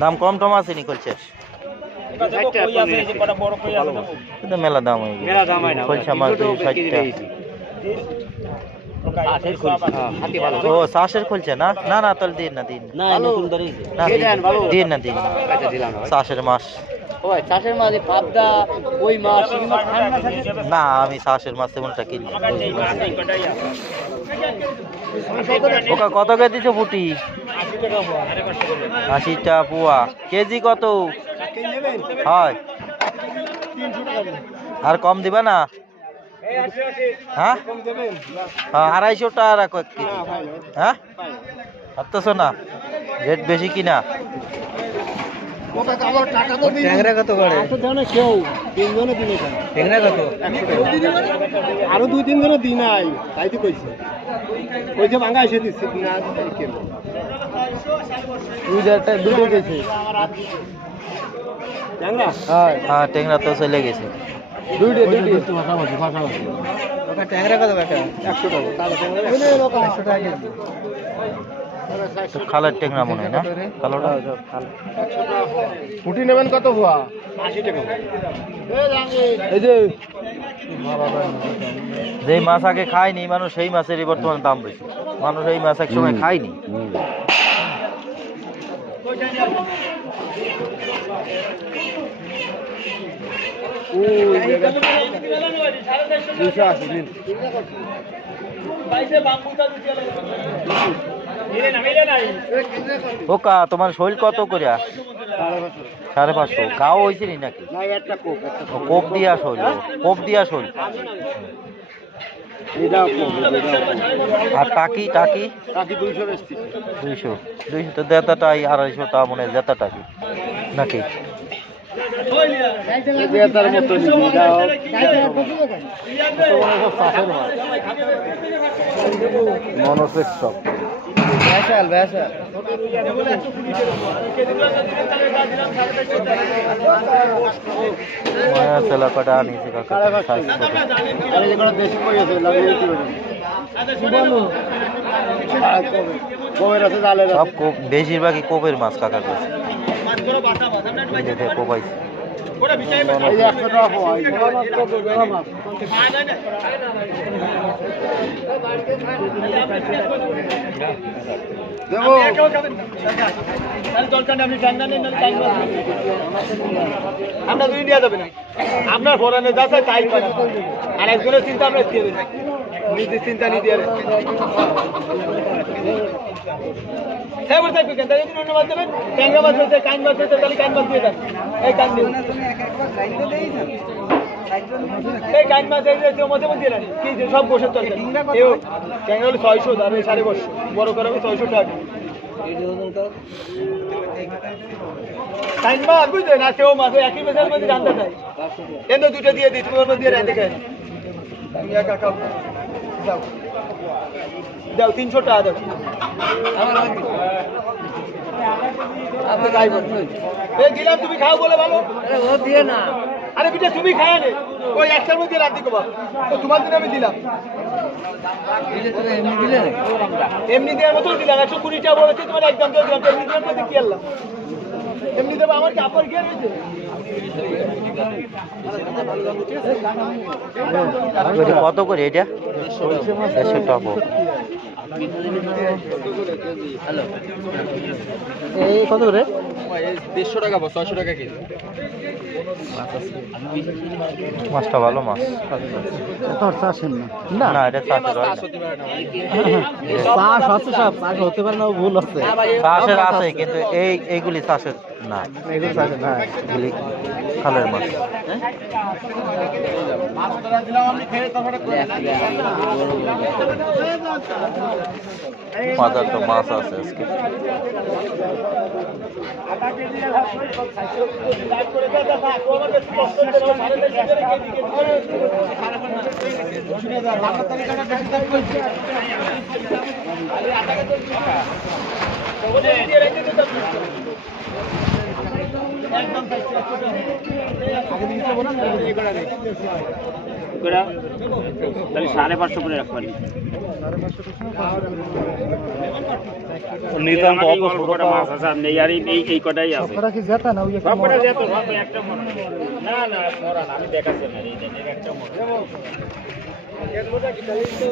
দাম কম টম আছে নি করছে মেলা দাম খোলছে মাছ 60 ও 60 খুলছে না না না তাহলে দিন না দিন না দিন না দিন 60 মাছ না আমি 60 মাছ তেমনটা কিনি ওকা কত করে দিছো ফুটি 80 টাকা পোয়া কেজি কত হয় আর কম দিবা না হ্যাঁ 250 টাকা রাখো কেজি হ্যাঁ ভাবতেছো না রেট বেশি কিনা ট্যাংরা কত করে ট্যাংরা কত আরো 2-3 জনের দিন নাই তাই তো কইছে কইছে ভাঙা এসে দিচ্ছে না কেন 2000 টাকা দুটো গেছে ট্যাংরা হ্যাঁ ট্যাংরা তো চলে গেছে দুইটা ওটা ট্যাংরা কত টাকা 100 টাকা তাহলে ট্যাংরা 100 টাকা কেজি খালের ট্যাংরা মনে হয় না কালোটা ফুটি নেবেন কত হুয়া 80 টাকা এই যে যেই মাছ আগে খায়নি মানুষ সেই মাছেরই বর্তমান দাম বেশি মানুষ এই মাছ একসময় খায়নি ওকা তোমার শৈল কত করিয়া 550 গাও হয়েছে নি নাকি কোপ দিয়া শৈল কোপ দিয়া শৈল আর টাকি টাকি 200 তো দেতাটাই 250 টাকা মনে হয় জেতা টাকি নাকি মনোসেক্স সব কটা আনিয়েছে সব বেশিরভাগই কোপের মাছ কাকার কাছে কোপাইছে আমরা দুই দেওয়া যাবে না আপনার ফোরানে যা চাই তাই আর একজনের চিন্তা আমরা দিয়ে দেবেন নিজের চিন্তা নিয়ে দিয়ে ধন্যবাদ দেবেন ট্যাংরা মাছ হয়েছে কাইন মাছ হয়েছে তাহলে কাইন মাছ দিয়ে দেন এই কাইন দিন এই কাইন মাছ মধ্যে মধ্যে দেন কি সব বসে চলছে ট্যাংরা হলে 600 আর 550 বড় করে 600 টাকা কাইন মাছ বুঝলেন না সেও মাছ একই বেশার মধ্যে জানতে চাই এনে দুটো দিয়ে দিই তুমি ওর দিয়ে রেখে দেখেন আমি একা খাবো যাও দাও 300 টাকা দাও আপনি গাই বলুন এই দিলাম তুমি খাও বলে ভালো আরে ও দিয়ে না আরে বিটা তুমি খায় নে ওই একটার মধ্যে রাত দিকো বাপ তো তোমার জন্য আমি দিলাম এমনি দিলে এমনি দেওয়ার মতো দিলাম 120 টাকা বলেছি তোমার একদম দিয়ে দিলাম এমনি দেওয়ার মধ্যে কি আল্লাহ এমনি দেবো আমার কি আপর কি হয়েছে কত করে এটা 150 টাকা এই কত করে 150 টাকা 600 টাকা কেজি মাছটা ভালো মাছ তোর চাষের না না এটা চাষের চাষ আছে সব চাষ হতে পারে না ভুল আছে চাষের আছে কিন্তু এইগুলি চাষের না এগুলো চাষের না এগুলি খালের মাছ বাজার তো মাছ আছে আজকে একদম আগে দিতে বলো না তাহলে 550 করে রাখবেন নিতাম তো অত ছোট মাছ আছে আপনি আর এই কটাই আছে কি যেতা না ওই সব কটা যেত সব একটা মনে না না মরা না আমি দেখাচ্ছি না এই দেখেন একটা মরা এর মধ্যে কি তাহলে তো